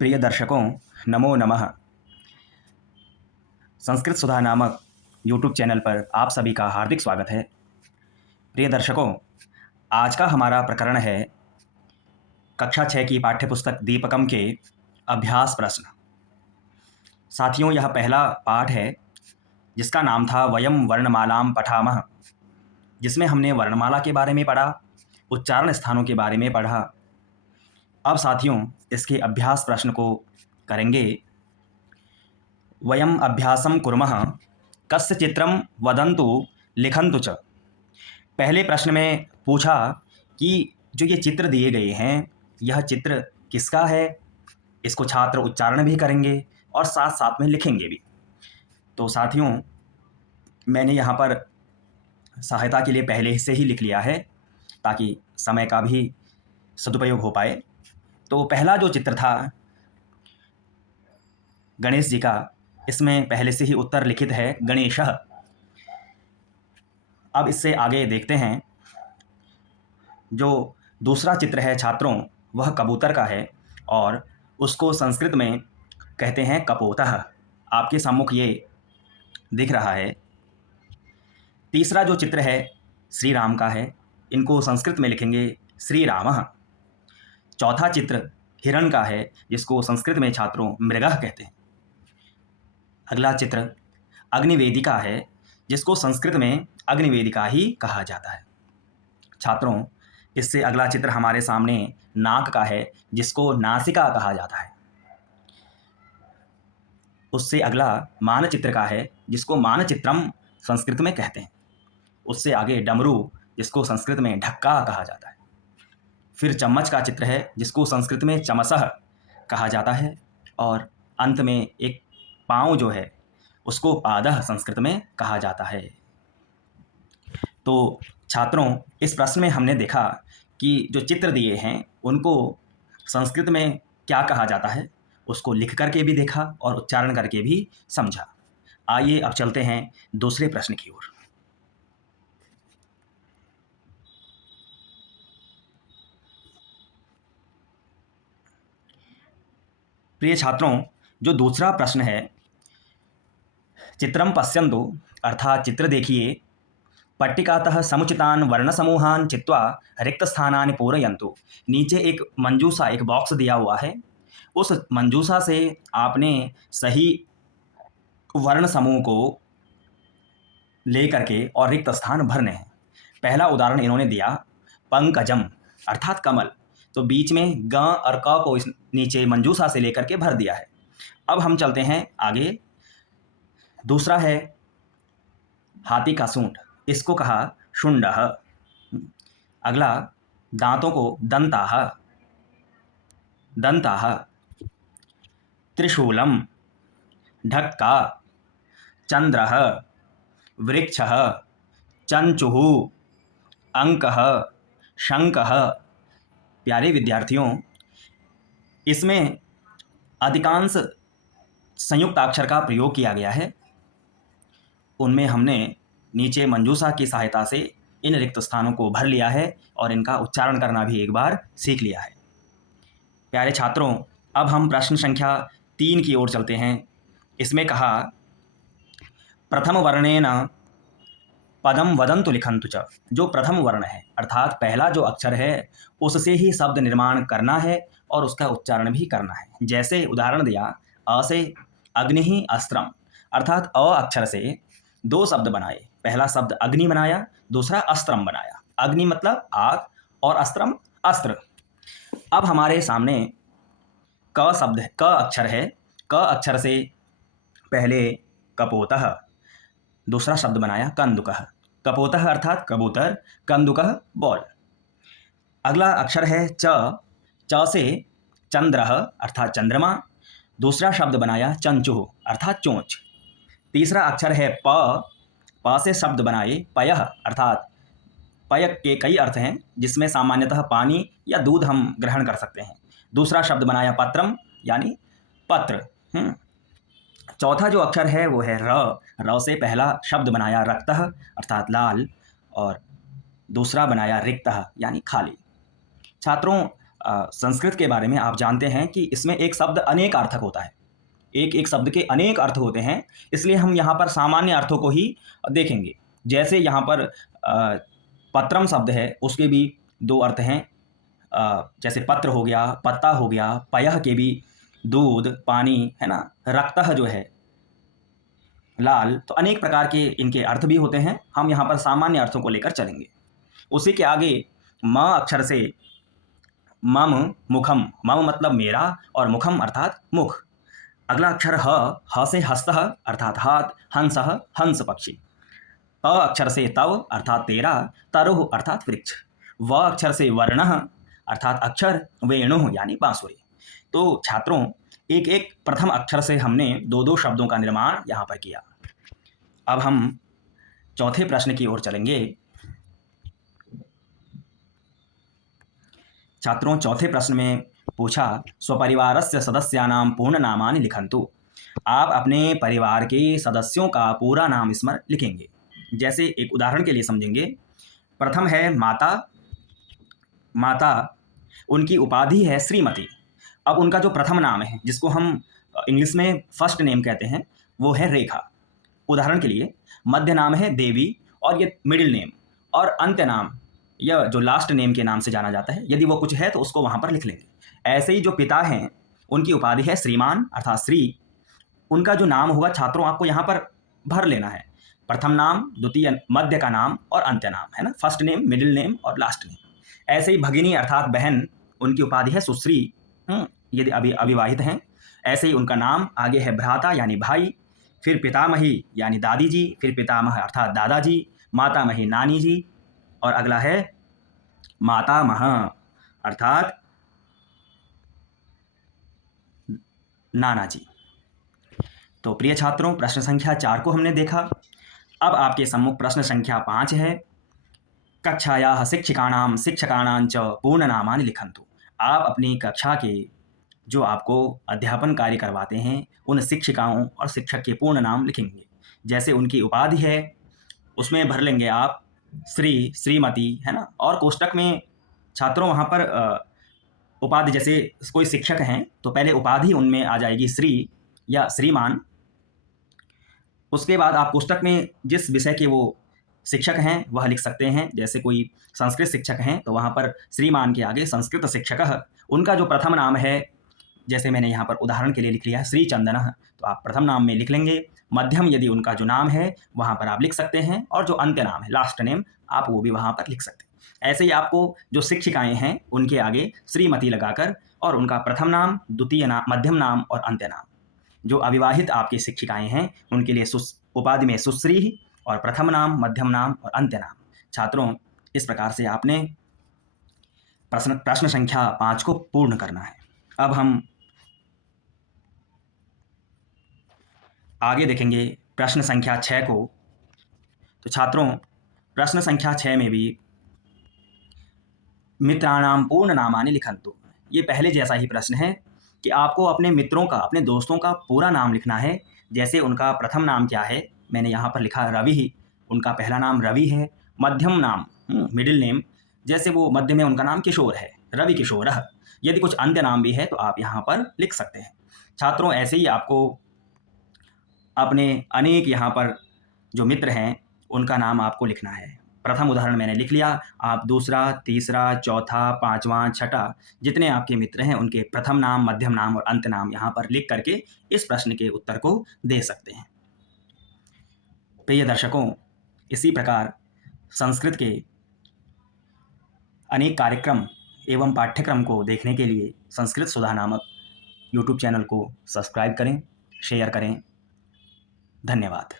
प्रिय दर्शकों, नमो नमः। संस्कृत सुधा नामक यूट्यूब चैनल पर आप सभी का हार्दिक स्वागत है। प्रिय दर्शकों, आज का हमारा प्रकरण है कक्षा 6 की पाठ्यपुस्तक दीपकम के अभ्यास प्रश्न। साथियों, यह पहला पाठ है जिसका नाम था वयम वर्णमालाम पठामः, जिसमें हमने वर्णमाला के बारे में पढ़ा, उच्चारण स्थानों के बारे में पढ़ा। अब साथियों, इसके अभ्यास प्रश्न को करेंगे। वयम अभ्यासम कुर्मः कस्य चित्रम वदन्तु लिखन्तु च। पहले प्रश्न में पूछा कि जो ये चित्र दिए गए हैं, यह चित्र किसका है। इसको छात्र उच्चारण भी करेंगे और साथ साथ में लिखेंगे भी। तो साथियों, मैंने यहाँ पर सहायता के लिए पहले से ही लिख लिया है ताकि समय का भी सदुपयोग हो पाए। तो पहला जो चित्र था गणेश जी का, इसमें पहले से ही उत्तर लिखित है गणेशः। अब इससे आगे देखते हैं। जो दूसरा चित्र है छात्रों, वह कबूतर का है और उसको संस्कृत में कहते हैं कपोतः। आपके सम्मुख ये दिख रहा है। तीसरा जो चित्र है श्री राम का है, इनको संस्कृत में लिखेंगे श्री रामः। चौथा चित्र हिरण का है, जिसको संस्कृत में छात्रों मृगः कहते हैं। अगला चित्र अग्निवेदिका है, जिसको संस्कृत में अग्निवेदिका ही कहा जाता है। छात्रों, इससे अगला चित्र हमारे सामने नाक का है, जिसको नासिका कहा जाता है। उससे अगला मानचित्र का है, जिसको मानचित्रम संस्कृत में कहते हैं। उससे आगे डमरू, जिसको संस्कृत में ढक्का कहा जाता है। फिर चम्मच का चित्र है, जिसको संस्कृत में चमसः कहा जाता है। और अंत में एक पाँव जो है, उसको पादः संस्कृत में कहा जाता है। तो छात्रों, इस प्रश्न में हमने देखा कि जो चित्र दिए हैं उनको संस्कृत में क्या कहा जाता है, उसको लिख करके भी देखा और उच्चारण करके भी समझा। आइए अब चलते हैं दूसरे प्रश्न की ओर। प्रिय छात्रों, जो दूसरा प्रश्न है चित्रम पश्यन्तु, अर्थात चित्र देखिए, पट्टिकातः समुचितान वर्ण समूहान चित्वा रिक्त स्थानानि पूरयन्तु। नीचे एक मंजूसा, एक बॉक्स दिया हुआ है। उस मंजूसा से आपने सही वर्ण समूह को ले करके और रिक्त स्थान भरने हैं। पहला उदाहरण इन्होंने दिया पंकजम, अर्थात कमल। तो बीच में ग और क को इस नीचे मंजूसा से लेकर के भर दिया है। अब हम चलते हैं आगे। दूसरा है हाथी का सूंड, इसको कहा शुंडः। अगला दांतों को दंताः, दंताः। त्रिशूलम, ढक्का, चंद्रः, वृक्षः, चंचुः, अंकः, शंकः। प्यारे विद्यार्थियों, इसमें अधिकांश संयुक्त अक्षर का प्रयोग किया गया है। उनमें हमने नीचे मंजूसा की सहायता से इन रिक्त स्थानों को भर लिया है और इनका उच्चारण करना भी एक बार सीख लिया है। प्यारे छात्रों, अब हम प्रश्न संख्या 3 की ओर चलते हैं। इसमें कहा प्रथम वर्णेन पदम वदन्तु लिखन्तु च। जो प्रथम वर्ण है, अर्थात पहला जो अक्षर है, उससे ही शब्द निर्माण करना है और उसका उच्चारण भी करना है। जैसे उदाहरण दिया, अ से अग्नि अस्त्रम, अर्थात अ अक्षर से 2 शब्द बनाए। पहला शब्द अग्नि बनाया, दूसरा अस्त्रम बनाया। अग्नि मतलब आग और अस्त्रम अस्त्र। अब हमारे सामने क शब्द है, क अक्षर है। क अक्षर से पहले कपोतः, दूसरा शब्द बनाया कंदुकः। कपोतः अर्थात कबूतर, कंदुकः बॉल। अगला अक्षर है च। च से चंद्रः अर्थात चंद्रमा, दूसरा शब्द बनाया चंचुः अर्थात चोंच। तीसरा अक्षर है प। प से शब्द बनाए पयः, अर्थात पय के कई अर्थ हैं, जिसमें सामान्यतः पानी या दूध हम ग्रहण कर सकते हैं। दूसरा शब्द बनाया पत्रम, यानी पत्र। चौथा जो अक्षर है वो है र। र से पहला शब्द बनाया रक्तः अर्थात लाल और दूसरा बनाया रिक्तः यानी खाली। छात्रों, संस्कृत के बारे में आप जानते हैं कि इसमें एक शब्द अनेक अर्थक होता है, एक एक शब्द के अनेक अर्थ होते हैं, इसलिए हम यहाँ पर सामान्य अर्थों को ही देखेंगे। जैसे यहाँ पर पत्रम शब्द है, उसके भी दो अर्थ हैं, जैसे पत्र हो गया, पत्ता हो गया, पयः के भी दूध, पानी, है ना। रक्तः जो है लाल, तो अनेक प्रकार के इनके अर्थ भी होते हैं। हम यहाँ पर सामान्य अर्थों को लेकर चलेंगे। उसी के आगे म अक्षर से मम मुखम, मम मतलब मेरा और मुखम अर्थात मुख। अगला अक्षर ह से हस्तः अर्थात हाथ, हंसः हंस पक्षी। त अक्षर से तव अर्थात तेरा, तरुः अर्थात वृक्ष। व अक्षर से वर्णः अर्थात अक्षर, वेणुः यानी बांसुरी। तो छात्रों, एक एक प्रथम अक्षर से हमने दो दो शब्दों का निर्माण यहाँ पर किया। अब हम चौथे प्रश्न की ओर चलेंगे। छात्रों, चौथे प्रश्न में पूछा स्वपरिवारस्य सदस्यानां पूर्णनामानि लिखन्तु। आप अपने परिवार के सदस्यों का पूरा नाम इसमें लिखेंगे। जैसे एक उदाहरण के लिए समझेंगे। प्रथम है माता। माता, उनकी उपाधि है श्रीमती। अब उनका जो प्रथम नाम है, जिसको हम इंग्लिश में फर्स्ट नेम कहते हैं, वो है रेखा। उदाहरण के लिए मध्य नाम है देवी, और ये मिडिल नेम, और अंत्य नाम यह जो लास्ट नेम के नाम से जाना जाता है, यदि वो कुछ है तो उसको वहाँ पर लिख लेंगे। ऐसे ही जो पिता हैं, उनकी उपाधि है श्रीमान अर्थात श्री। उनका जो नाम होगा छात्रों, आपको यहाँ पर भर लेना है। प्रथम नाम, द्वितीय मध्य का नाम और अंत्य नाम, है ना। फर्स्ट नेम, मिडिल नेम और लास्ट नेम। ऐसे ही भगिनी अर्थात बहन, उनकी उपाधि है सुश्री, यदि अविवाहित हैं। ऐसे ही उनका नाम आगे है भ्राता यानी भाई, फिर पितामही यानी दादी जी, फिर पितामह अर्थात दादाजी, मातामही नानी जी, और अगला है मातामह अर्थात नाना जी। तो प्रिय छात्रों, प्रश्न संख्या 4 को हमने देखा। अब आपके सम्मुख प्रश्न संख्या 5 है। कक्षायाः शिक्षिकाणां शिक्षकाणां च पूर्णनामानि लिखन्तु। आप अपनी कक्षा के जो आपको अध्यापन कार्य करवाते हैं, उन शिक्षिकाओं और शिक्षक के पूर्ण नाम लिखेंगे। जैसे उनकी उपाधि है, उसमें भर लेंगे आप श्री, श्रीमती, है ना। और कोष्टक में छात्रों वहाँ पर उपाधि, जैसे कोई शिक्षक हैं तो पहले उपाधि उनमें आ जाएगी श्री या श्रीमान। उसके बाद आप कोष्टक में जिस विषय के वो शिक्षक हैं वह लिख सकते हैं। जैसे कोई संस्कृत शिक्षक हैं तो वहाँ पर श्रीमान के आगे संस्कृत शिक्षकः, उनका जो प्रथम नाम है, जैसे मैंने यहाँ पर उदाहरण के लिए लिख लिया है श्री चंदनः, तो आप प्रथम नाम में लिख लेंगे। मध्यम यदि उनका जो नाम है वहाँ पर आप लिख सकते हैं, और जो अंत्य नाम है, लास्ट नेम, आप वो भी वहाँ पर लिख सकते हैं। ऐसे ही आपको जो शिक्षिकाएँ हैं उनके आगे श्रीमती लगाकर, और उनका प्रथम नाम, द्वितीय नाम, मध्यम नाम और अंत्य नाम। जो अविवाहित आपकी शिक्षिकाएँ हैं उनके लिए उपाधि में सुश्री, और प्रथम नाम, मध्यम नाम और अंत्य नाम। छात्रों, इस प्रकार से आपने प्रश्न संख्या 5 को पूर्ण करना है। अब हम आगे देखेंगे प्रश्न संख्या 6 को। तो छात्रों, प्रश्न संख्या 6 में भी मित्राणां पूर्णनामानि लिखन्तु। ये पहले जैसा ही प्रश्न है कि आपको अपने मित्रों का, अपने दोस्तों का पूरा नाम लिखना है। जैसे उनका प्रथम नाम क्या है, मैंने यहाँ पर लिखा रवि, उनका पहला नाम रवि है। मध्यम नाम, मिडिल नेम, जैसे वो मध्य में उनका नाम किशोर है, रवि किशोरः। यदि कुछ अंत्य नाम भी है तो आप यहाँ पर लिख सकते हैं। छात्रों, ऐसे ही आपको अपने अनेक यहाँ पर जो मित्र हैं उनका नाम आपको लिखना है। प्रथम उदाहरण मैंने लिख लिया, आप दूसरा, तीसरा, चौथा, पाँचवां, छठा, जितने आपके मित्र हैं उनके प्रथम नाम, मध्यम नाम और अंत नाम यहाँ पर लिख करके इस प्रश्न के उत्तर को दे सकते हैं। प्रिय दर्शकों, इसी प्रकार संस्कृत के अनेक कार्यक्रम एवं पाठ्यक्रम को देखने के लिए संस्कृत सुधा नामक YouTube चैनल को सब्सक्राइब करें, शेयर करें। धन्यवाद।